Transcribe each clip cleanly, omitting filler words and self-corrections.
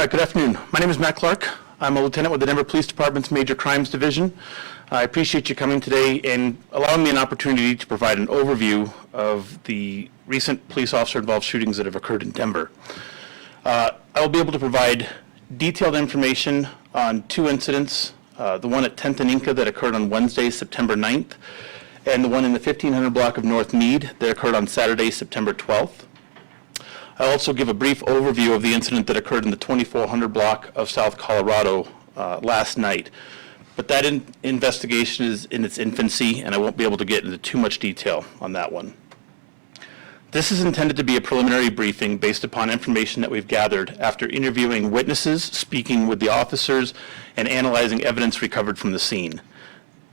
Hi, good afternoon. My name is Matt Clark. I'm a lieutenant with the Denver Police Department's Major Crimes Division. I appreciate you coming today and allowing me an opportunity to provide an overview of the recent police officer-involved shootings that have occurred in Denver. I will be able to provide detailed information on two incidents, the one at 10th and Inca that occurred on Wednesday, September 9th, and the one in the 1500 block of North Mead that occurred on Saturday, September 12th. I'll also give a brief overview of the incident that occurred in the 2400 block of South Colorado last night. But that investigation is in its infancy, and I won't be able to get into too much detail on that one. This is intended to be a preliminary briefing based upon information that we've gathered after interviewing witnesses, speaking with the officers, and analyzing evidence recovered from the scene.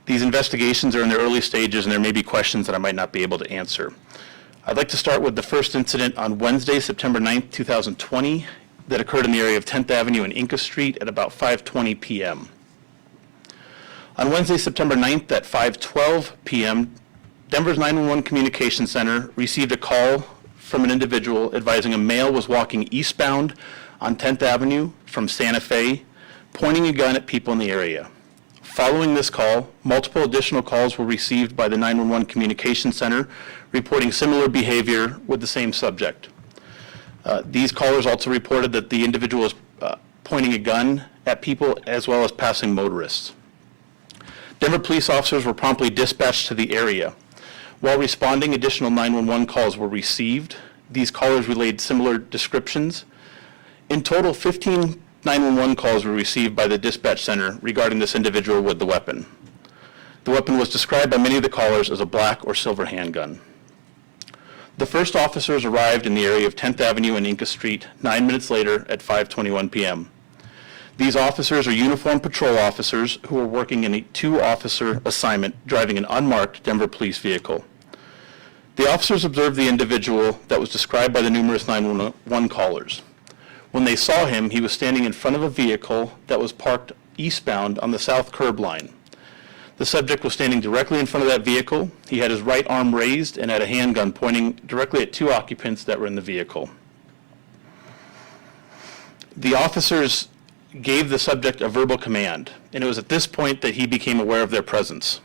These investigations are in their early stages, and there may be questions that I might not be able to answer. I'd like to start with the first incident on Wednesday, September 9th, 2020, that occurred in the area of 10th Avenue and Inca Street at about 5:20 p.m. On Wednesday, September 9th at 5:12 p.m., Denver's 911 Communications Center received a call from an individual advising a male was walking eastbound on 10th Avenue from Santa Fe, pointing a gun at people in the area. Following this call, multiple additional calls were received by the 911 Communications Center reporting similar behavior with the same subject. These callers also reported that the individual was pointing a gun at people as well as passing motorists. Denver police officers were promptly dispatched to the area. While responding, additional 911 calls were received. These callers relayed similar descriptions. In total, 15 911 calls were received by the dispatch center regarding this individual with the weapon. The weapon was described by many of the callers as a black or silver handgun. The first officers arrived in the area of 10th Avenue and Inca Street 9 minutes later at 5:21 p.m. These officers are uniformed patrol officers who are working in a two-officer assignment driving an unmarked Denver police vehicle. The officers observed the individual that was described by the numerous 911 callers. When they saw him, he was standing in front of a vehicle that was parked eastbound on the south curb line. The subject was standing directly in front of that vehicle. He had his right arm raised and had a handgun pointing directly at two occupants that were in the vehicle. The officers gave the subject a verbal command, and it was at this point that he became aware of their presence.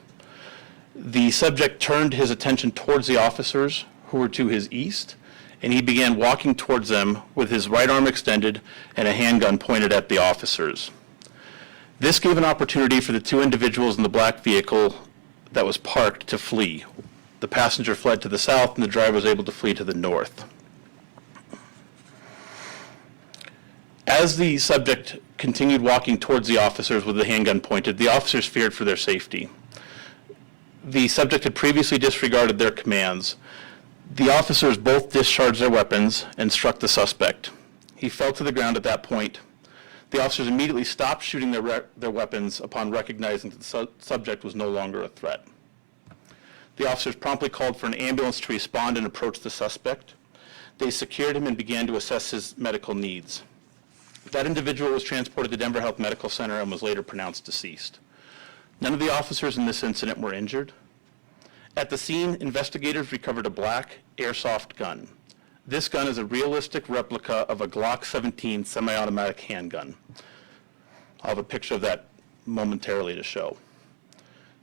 The subject turned his attention towards the officers who were to his east, and he began walking towards them with his right arm extended and a handgun pointed at the officers. This gave an opportunity for the two individuals in the black vehicle that was parked to flee. The passenger fled to the south and the driver was able to flee to the north. As the subject continued walking towards the officers with the handgun pointed, the officers feared for their safety. The subject had previously disregarded their commands. The officers both discharged their weapons and struck the suspect. He fell to the ground at that point. The officers immediately stopped shooting their weapons upon recognizing that the subject was no longer a threat. The officers promptly called for an ambulance to respond and approach the suspect. They secured him and began to assess his medical needs. That individual was transported to Denver Health Medical Center and was later pronounced deceased. None of the officers in this incident were injured. At the scene, investigators recovered a black airsoft gun. This gun is a realistic replica of a Glock 17 semi-automatic handgun. I'll have a picture of that momentarily to show.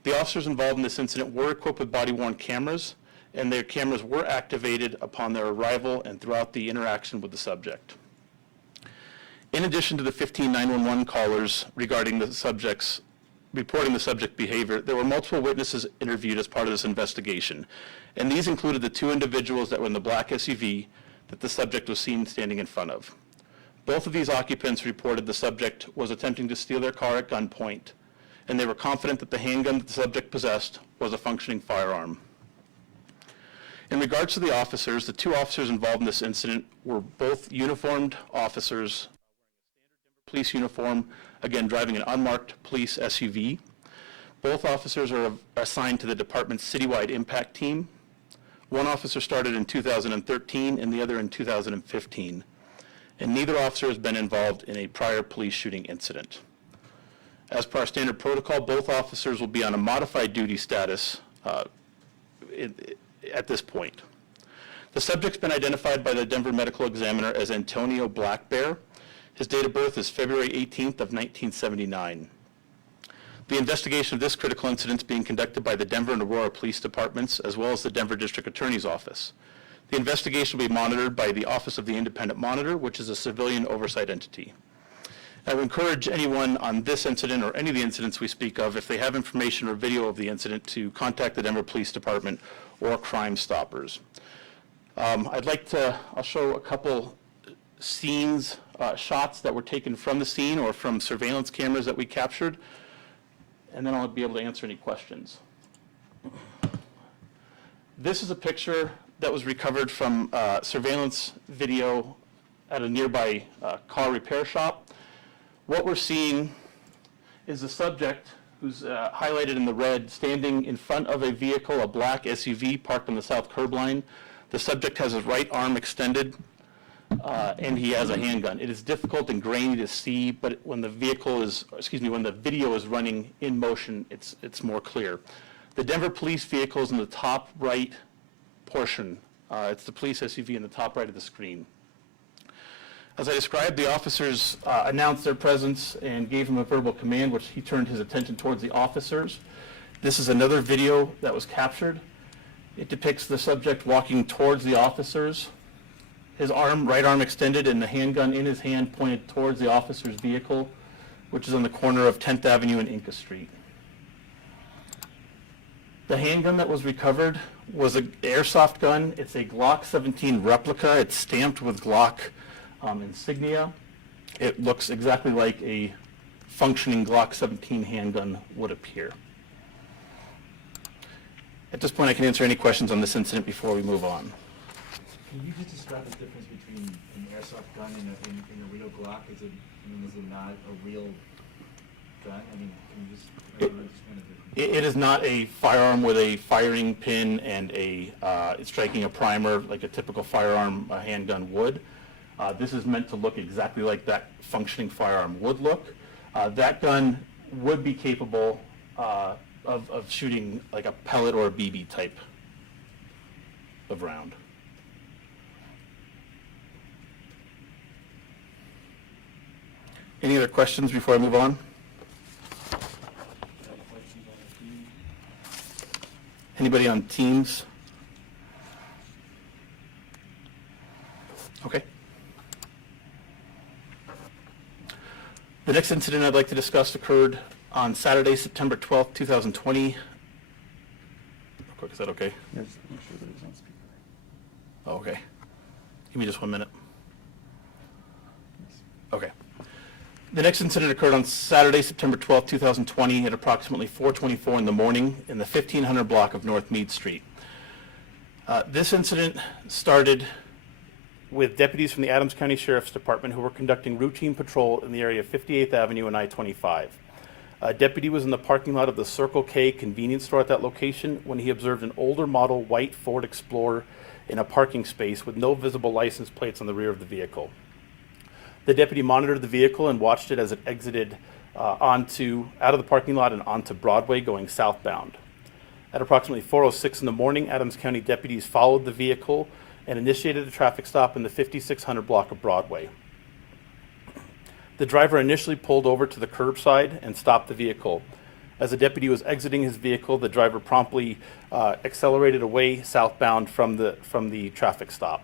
The officers involved in this incident were equipped with body-worn cameras, and their cameras were activated upon their arrival and throughout the interaction with the subject. In addition to the 15 911 callers regarding the subject's reporting the subject behavior, there were multiple witnesses interviewed as part of this investigation, and these included the two individuals that were in the black SUV that the subject was seen standing in front of. Both of these occupants reported the subject was attempting to steal their car at gunpoint, and they were confident that the handgun that the subject possessed was a functioning firearm. In regards to the officers, the two officers involved in this incident were both uniformed officers, police uniform, again driving an unmarked police SUV. Both officers are assigned to the department's citywide impact team. One officer started in 2013 and the other in 2015. And neither officer has been involved in a prior police shooting incident. As per our standard protocol, both officers will be on a modified duty status at this point. The subject's been identified by the Denver Medical Examiner as Antonio Blackbear. His date of birth is February 18th of 1979. The investigation of this critical incident is being conducted by the Denver and Aurora Police Departments, as well as the Denver District Attorney's Office. The investigation will be monitored by the Office of the Independent Monitor, which is a civilian oversight entity. I would encourage anyone on this incident or any of the incidents we speak of, if they have information or video of the incident, to contact the Denver Police Department or Crime Stoppers. I'll show a couple scenes, shots that were taken from the scene or from surveillance cameras that we captured, and then I'll be able to answer any questions. This is a picture that was recovered from surveillance video at a nearby car repair shop. What we're seeing is the subject, who's highlighted in the red, standing in front of a vehicle, a black SUV parked on the south curb line. The subject has his right arm extended, and he has a handgun. It is difficult and grainy to see, but when the video is running in motion, it's more clear. The Denver police vehicle is in the top right portion. It's the police SUV in the top right of the screen. As I described, the officers announced their presence and gave him a verbal command, which he turned his attention towards the officers. This is another video that was captured. It depicts the subject walking towards the officers, his right arm extended and the handgun in his hand pointed towards the officer's vehicle, which is on the corner of 10th Avenue and Inca Street. The handgun that was recovered was an airsoft gun. It's a Glock 17 replica. It's stamped with Glock insignia. It looks exactly like a functioning Glock 17 handgun would appear. At this point, I can answer any questions on this incident before we move on. Can you just describe the difference between an airsoft gun and a real Glock? Is it not a real gun? I mean, can you just understand the difference? It is not a firearm with a firing pin and it's striking a primer like a typical firearm handgun would. This is meant to look exactly like that functioning firearm would look. That gun would be capable of shooting like a pellet or a BB type of round. Any other questions before I move on? Anybody on Teams? Okay. The next incident I'd like to discuss occurred on Saturday, September 12th, 2020. Real quick, is that okay? Yes, make sure that it's on speaker. Oh, okay. Give me just 1 minute. Okay. The next incident occurred on Saturday, September 12th, 2020 at approximately 4:24 in the morning in the 1500 block of North Meade Street. This incident started with deputies from the Adams County Sheriff's Department who were conducting routine patrol in the area of 58th Avenue and I-25. A deputy was in the parking lot of the Circle K convenience store at that location when he observed an older model white Ford Explorer in a parking space with no visible license plates on the rear of the vehicle. The deputy monitored the vehicle and watched it as it exited out of the parking lot and onto Broadway going southbound. At approximately 4:06 in the morning, Adams County deputies followed the vehicle and initiated a traffic stop in the 5600 block of Broadway. The driver initially pulled over to the curbside and stopped the vehicle. As the deputy was exiting his vehicle, the driver promptly accelerated away southbound from the traffic stop.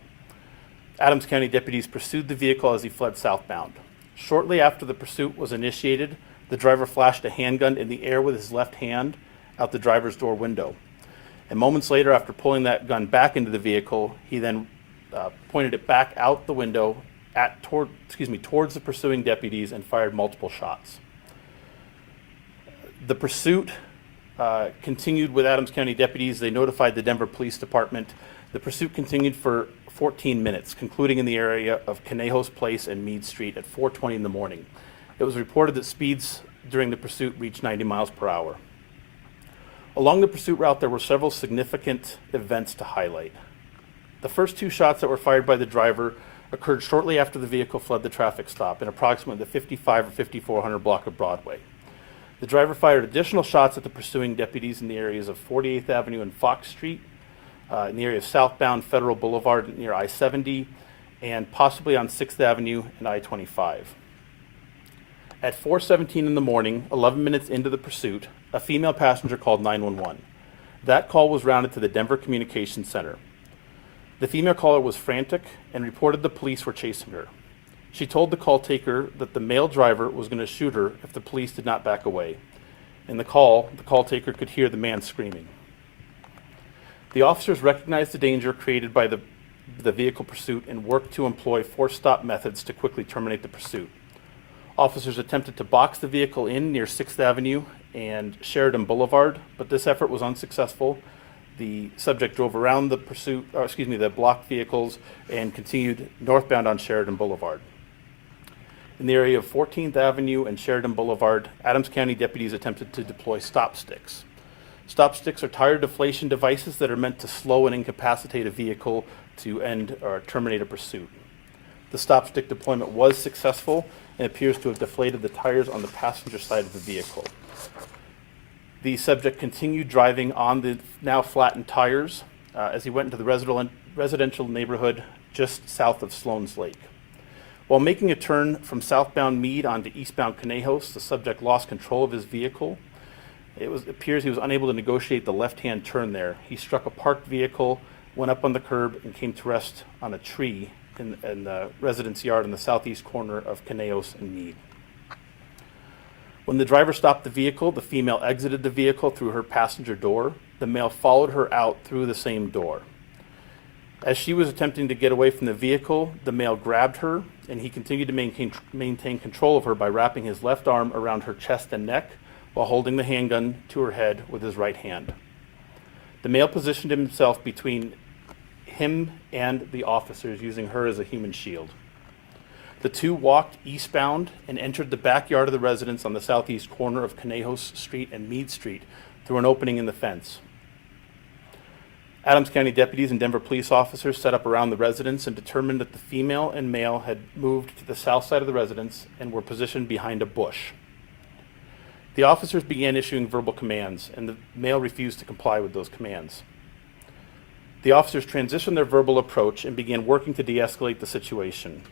Adams County deputies pursued the vehicle as he fled southbound. Shortly after the pursuit was initiated, the driver flashed a handgun in the air with his left hand out the driver's door window. And moments later, after pulling that gun back into the vehicle, he then pointed it back out the window towards the pursuing deputies and fired multiple shots. The pursuit continued with Adams County deputies. They notified the Denver Police Department. The pursuit continued for 14 minutes, concluding in the area of Canejos Place and Meade Street at 4:20 in the morning. It was reported that speeds during the pursuit reached 90 miles per hour. Along the pursuit route, there were several significant events to highlight. The first two shots that were fired by the driver occurred shortly after the vehicle fled the traffic stop in approximately the 55 or 5400 block of Broadway. The driver fired additional shots at the pursuing deputies in the areas of 48th Avenue and Fox Street, in the area of southbound Federal Boulevard near I-70, and possibly on 6th Avenue and I-25. At 4:17 in the morning, 11 minutes into the pursuit, a female passenger called 911. That call was routed to the Denver Communications Center. The female caller was frantic and reported the police were chasing her. She told the call taker that the male driver was going to shoot her if the police did not back away. In the call taker could hear the man screaming. The officers recognized the danger created by the vehicle pursuit and worked to employ forced stop methods to quickly terminate the pursuit. Officers attempted to box the vehicle in near 6th Avenue and Sheridan Boulevard, but this effort was unsuccessful. The subject drove around the blocked vehicles and continued northbound on Sheridan Boulevard. In the area of 14th Avenue and Sheridan Boulevard, Adams County deputies attempted to deploy stop sticks. Stop sticks are tire deflation devices that are meant to slow and incapacitate a vehicle to end or terminate a pursuit. The stop stick deployment was successful and appears to have deflated the tires on the passenger side of the vehicle. The subject continued driving on the now flattened tires as he went into the residential neighborhood just south of Sloan's Lake. While making a turn from southbound Meade onto eastbound Conejos, the subject lost control of his vehicle. It appears he was unable to negotiate the left-hand turn there. He struck a parked vehicle, went up on the curb, and came to rest on a tree in the residence yard in the southeast corner of Conejos and Meade. When the driver stopped the vehicle, the female exited the vehicle through her passenger door. The male followed her out through the same door. As she was attempting to get away from the vehicle, the male grabbed her, and he continued to maintain control of her by wrapping his left arm around her chest and neck while holding the handgun to her head with his right hand. The male positioned himself between him and the officers, using her as a human shield. The two walked eastbound and entered the backyard of the residence on the southeast corner of Conejos Street and Meade Street through an opening in the fence. Adams County deputies and Denver police officers set up around the residence and determined that the female and male had moved to the south side of the residence and were positioned behind a bush. The officers began issuing verbal commands, and the male refused to comply with those commands. The officers transitioned their verbal approach and began working to de-escalate the situation.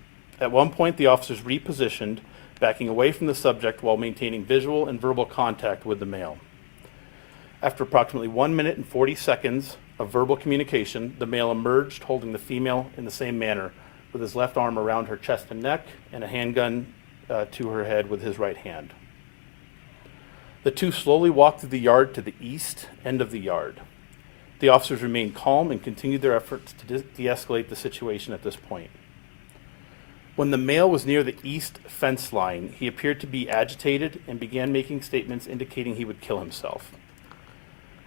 At one point, the officers repositioned, backing away from the subject while maintaining visual and verbal contact with the male. After approximately 1 minute and 40 seconds of verbal communication, the male emerged holding the female in the same manner, with his left arm around her chest and neck and a handgun to her head with his right hand. The two slowly walked through the yard to the east end of the yard. The officers remained calm and continued their efforts to de-escalate the situation at this point. When the male was near the east fence line, he appeared to be agitated and began making statements indicating he would kill himself.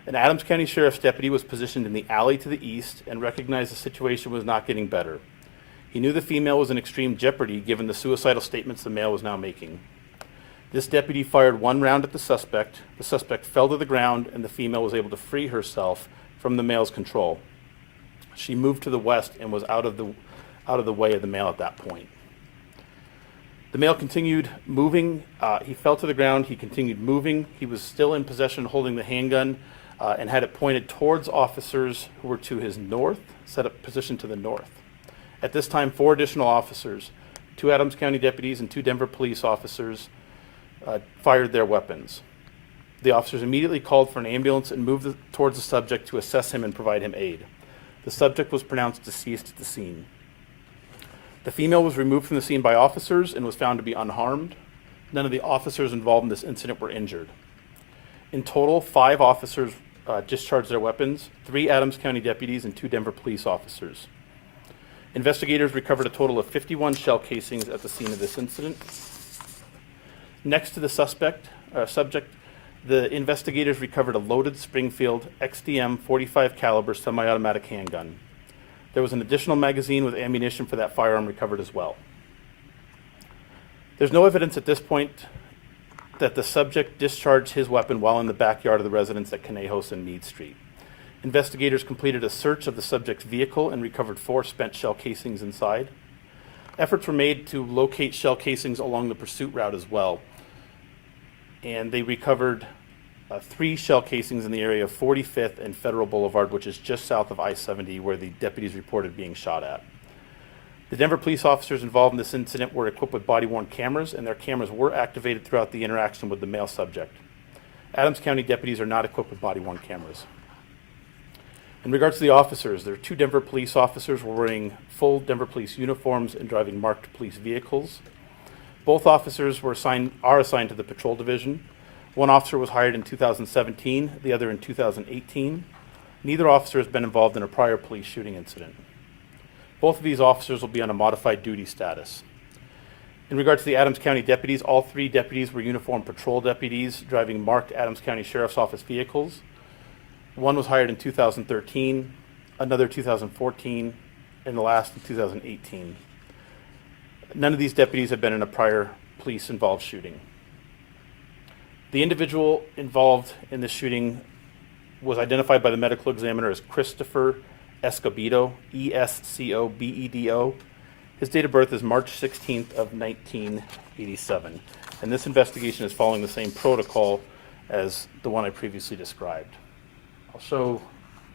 An Adams County Sheriff's deputy was positioned in the alley to the east and recognized the situation was not getting better. He knew the female was in extreme jeopardy given the suicidal statements the male was now making. This deputy fired one round at the suspect. The suspect fell to the ground, and the female was able to free herself from the male's control. She moved to the west and was out of the way of the male at that point. The male continued moving. He fell to the ground. He continued moving. He was still in possession, holding the handgun, and had it pointed towards officers who were to his north, set up position to the north. At this time, 4 additional officers, 2 Adams County deputies and 2 Denver police officers, fired their weapons. The officers immediately called for an ambulance and moved towards the subject to assess him and provide him aid. The subject was pronounced deceased at the scene. The female was removed from the scene by officers and was found to be unharmed. None of the officers involved in this incident were injured. In total, 5 officers discharged their weapons, 3 Adams County deputies and 2 Denver police officers. Investigators recovered a total of 51 shell casings at the scene of this incident. Next to the subject, the investigators recovered a loaded Springfield XDM .45 caliber semi-automatic handgun. There was an additional magazine with ammunition for that firearm recovered as well. There's no evidence at this point that the subject discharged his weapon while in the backyard of the residence at Conejos and Meade Street. Investigators completed a search of the subject's vehicle and recovered 4 spent shell casings inside. Efforts were made to locate shell casings along the pursuit route as well. And they recovered 3 shell casings in the area of 45th and Federal Boulevard, which is just south of I-70, where the deputies reported being shot at. The Denver police officers involved in this incident were equipped with body-worn cameras, and their cameras were activated throughout the interaction with the male subject. Adams County deputies are not equipped with body-worn cameras. In regards to the officers, there are 2 Denver police officers were wearing full Denver police uniforms and driving marked police vehicles. Both officers are assigned to the patrol division. One officer was hired in 2017, the other in 2018. Neither officer has been involved in a prior police shooting incident. Both of these officers will be on a modified duty status. In regard to the Adams County deputies, all 3 deputies were uniformed patrol deputies driving marked Adams County Sheriff's Office vehicles. One was hired in 2013, another 2014, and the last in 2018. None of these deputies have been in a prior police-involved shooting. The individual involved in this shooting was identified by the medical examiner as Christopher Escobedo, Escobedo. His date of birth is March 16th of 1987, and this investigation is following the same protocol as the one I previously described. I'll show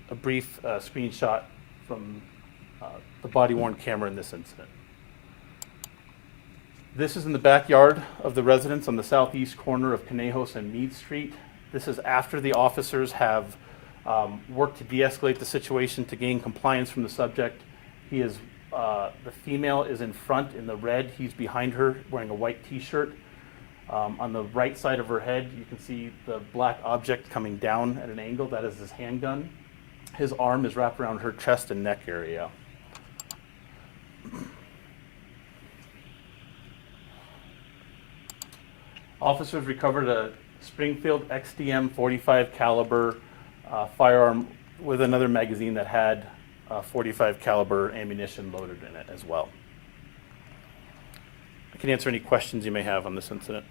a brief screenshot from the body-worn camera in this incident. This is in the backyard of the residence on the southeast corner of Conejos and Meade Street. This is after the officers have worked to de-escalate the situation to gain compliance from the subject. He is, the female is in front in the red. He's behind her wearing a white t-shirt. On the right side of her head, you can see the black object coming down at an angle. That is his handgun. His arm is wrapped around her chest and neck area. Officers recovered a Springfield XDM .45 caliber firearm with another magazine that had .45 caliber ammunition loaded in it as well. I can answer any questions you may have on this incident.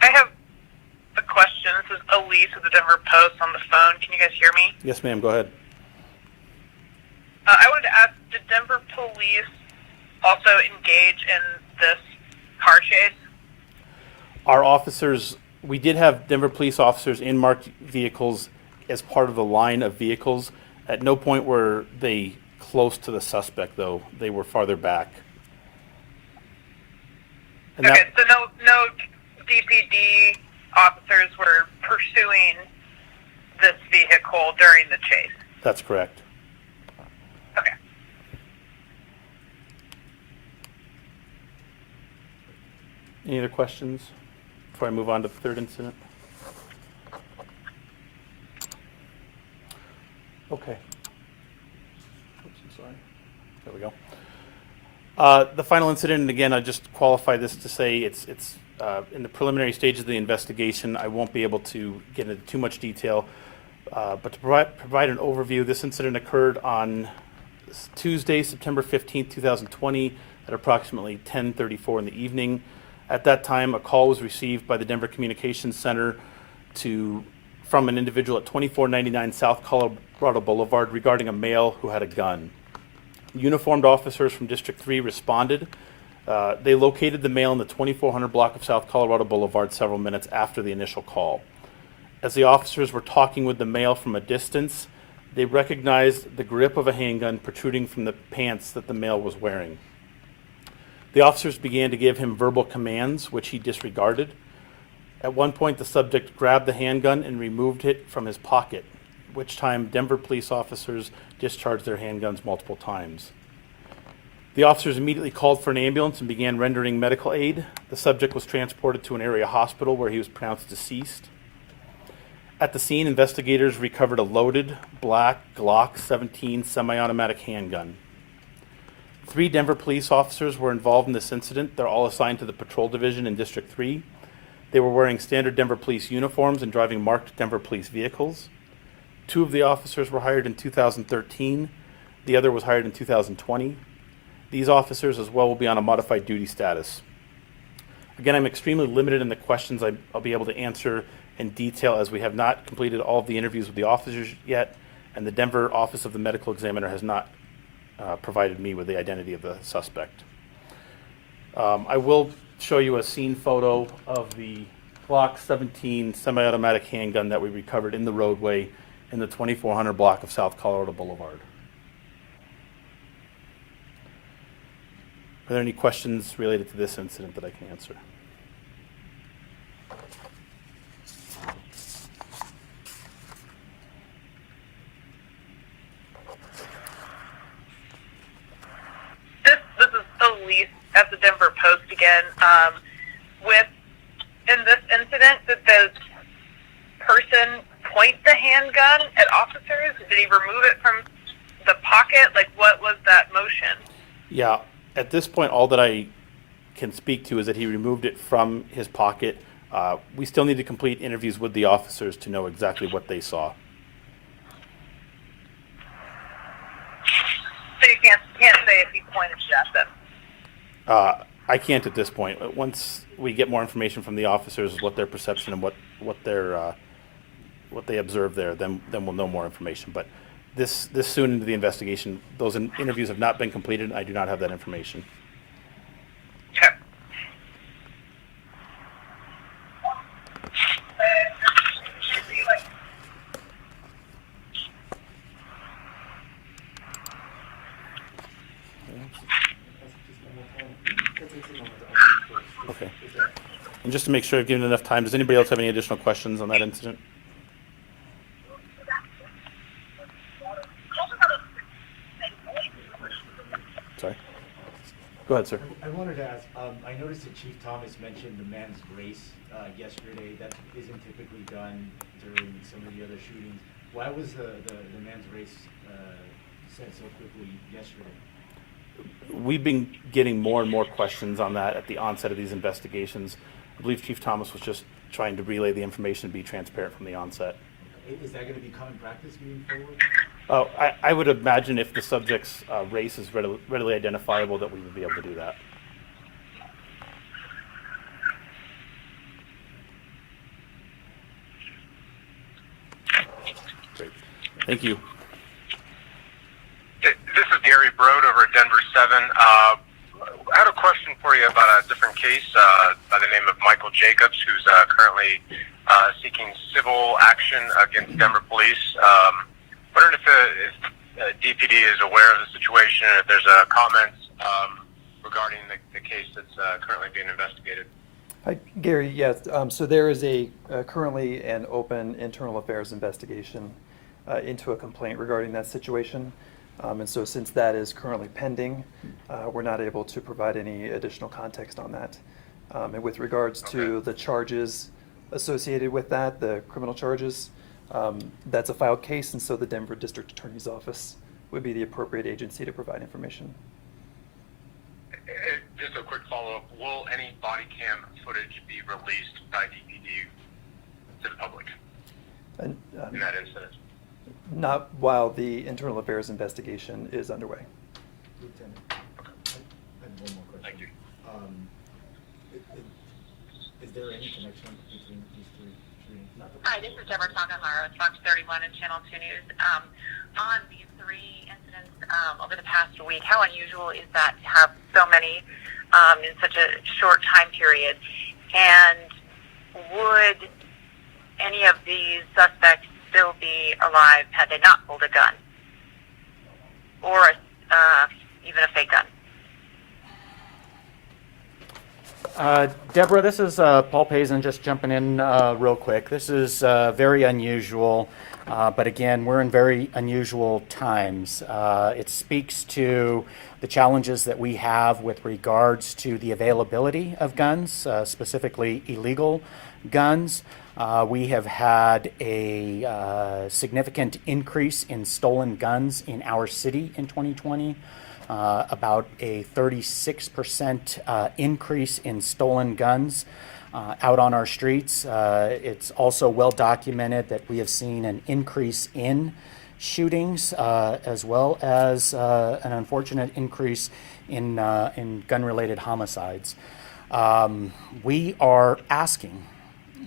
I have a question. This is Elise with the Denver Post on the phone. Can you guys hear me? Yes, ma'am. Go ahead. I wanted to ask, did Denver police also engage in this car chase? Our officers, we did have Denver police officers in marked vehicles as part of the line of vehicles. At no point were they close to the suspect, though. They were farther back. And Okay, so no DPD officers were pursuing this vehicle during the chase? That's correct. Okay. Any other questions before I move on to the third incident? Okay. Oops, I'm sorry. There we go. The final incident, and again, I just qualify this to say it's in the preliminary stages of the investigation. I won't be able to get into too much detail, but to provide an overview, this incident occurred on Tuesday, September 15th, 2020, at approximately 10:34 in the evening. At that time, a call was received by the Denver Communications Center from an individual at 2499 South Colorado Boulevard regarding a male who had a gun. Uniformed officers from District 3 responded. They located the male in the 2400 block of South Colorado Boulevard several minutes after the initial call. As the officers were talking with the male from a distance, they recognized the grip of a handgun protruding from the pants that the male was wearing. The officers began to give him verbal commands, which he disregarded. At one point, the subject grabbed the handgun and removed it from his pocket, at which time Denver police officers discharged their handguns multiple times. The officers immediately called for an ambulance and began rendering medical aid. The subject was transported to an area hospital where he was pronounced deceased. At the scene, investigators recovered a loaded black Glock 17 semi-automatic handgun. 3 Denver police officers were involved in this incident. They're all assigned to the patrol division in District 3. They were wearing standard Denver police uniforms and driving marked Denver police vehicles. 2 of the officers were hired in 2013. The other was hired in 2020. These officers as well will be on a modified duty status. Again, I'm extremely limited in the questions I'll be able to answer in detail, as we have not completed all of the interviews with the officers yet, and the Denver Office of the Medical Examiner has not provided me with the identity of the suspect. I will show you a scene photo of the Glock 17 semi-automatic handgun that we recovered in the roadway in the 2400 block of South Colorado Boulevard. Are there any questions related to this incident that I can answer? This is Elise at the Denver Post again. In this incident, did the person point the handgun at officers? Did he remove it from the pocket? Like, what was that motion? Yeah, at this point, all that I can speak to is that he removed it from his pocket. We still need to complete interviews with the officers to know exactly what they saw. So you can't say if he pointed it at them. I can't at this point. Once we get more information from the officers, what their perception and what they observed there, then we'll know more information. But this soon into the investigation, those interviews have not been completed. I do not have that information. Okay. Okay. And just to make sure I've given enough time, does anybody else have any additional questions on that incident? Sorry. Go ahead, sir. I wanted to ask, I noticed that Chief Thomas mentioned the man's race yesterday. That isn't typically done during some of the other shootings. Why was the man's race said so quickly yesterday? We've been getting more and more questions on that at the onset of these investigations. I believe Chief Thomas was just trying to relay the information and be transparent from the onset. Is that going to be common practice moving forward? Oh, I would imagine if the subject's race is readily identifiable that we would be able to do that. Great. Thank you. This is Gary Brode over at Denver 7. I had a question for you about a different case by the name of Michael Jacobs, who's currently seeking civil action against Denver police. Wondering if DPD is aware of the situation, and if there's comments regarding the case that's currently being investigated. Hi, Gary. Yes, so there is currently an open internal affairs investigation into a complaint regarding that situation. And so since that is currently pending, we're not able to provide any additional context on that. And with regards to the charges associated with that, the criminal charges, that's a filed case, and so the Denver District Attorney's Office would be the appropriate agency to provide information. Just a quick follow-up. Will any body cam footage be released by DPD to the public And, in that incident? not while the internal affairs investigation is underway. Lieutenant, I have one more question. Thank you. Is there any connection between these three shootings? Hi, this is Deborah Takamaro, Fox 31 and Channel 2 News. On these three incidents over the past week, how unusual is that to have so many in such a short time period? And would any of these suspects still be alive had they not pulled a gun? Or even a fake gun? Deborah, this is Paul Pazin just jumping in real quick. This is very unusual, but again, we're in very unusual times. It speaks to the challenges that we have with regards to the availability of guns, specifically illegal guns. We have had a significant increase in stolen guns in our city in 2020. About a 36% increase in stolen guns out on our streets. It's also well documented that we have seen an increase in shootings as well as an unfortunate increase in gun-related homicides. We are asking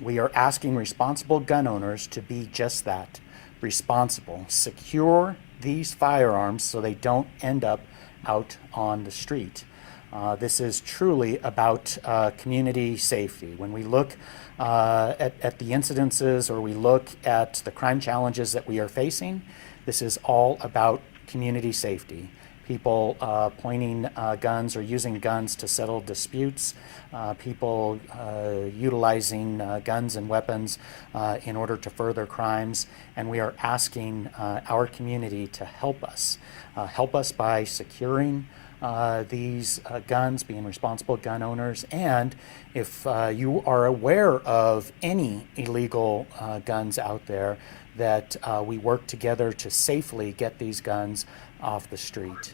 responsible gun owners to be just that, responsible. Secure these firearms so they don't end up out on the street. This is truly about community safety. When we look at the incidences or we look at the crime challenges that we are facing, this is all about community safety. People pointing guns or using guns to settle disputes, people utilizing guns and weapons in order to further crimes, and we are asking our community to help us by securing these guns, being responsible gun owners, and if you are aware of any illegal guns out there, that we work together to safely get these guns off the street.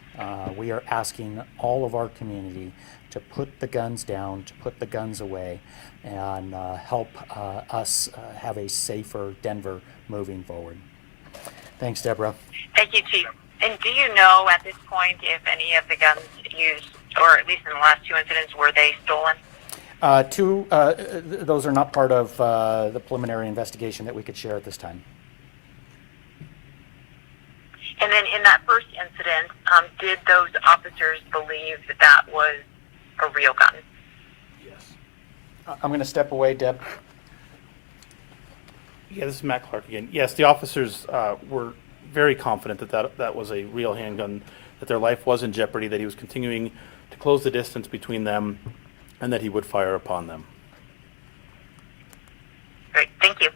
We are asking all of our community to put the guns down, to put the guns away, and help us have a safer Denver moving forward. Thanks, Deborah. Thank you, Chief. And do you know at this point if any of the guns used, or at least in the last 2 incidents, were they stolen? Those are not part of the preliminary investigation that we could share at this time. And then in that first incident, did those officers believe that that was a real gun? Yes. I'm going to step away, Deb. Yeah, this is Matt Clark again. Yes, the officers were very confident that was a real handgun, that their life was in jeopardy, that he was continuing to close the distance between them, and that he would fire upon them. Great, thank you.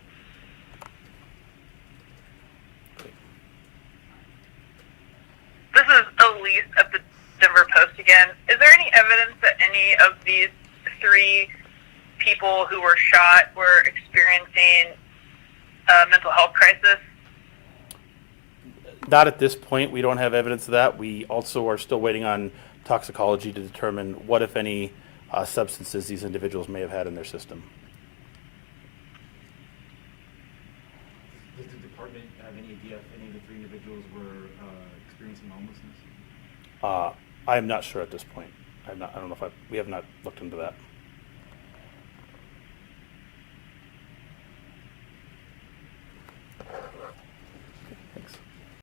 This is Elise of the Denver Post again. Is there any evidence that any of these 3 people who were shot were experiencing a mental health crisis? Not at this point. We don't have evidence of that. We also are still waiting on toxicology to determine what, if any, substances these individuals may have had in their system. Does the department have any idea if any of the 3 individuals were experiencing homelessness? I am not sure at this point. I don't know if we have not looked into that.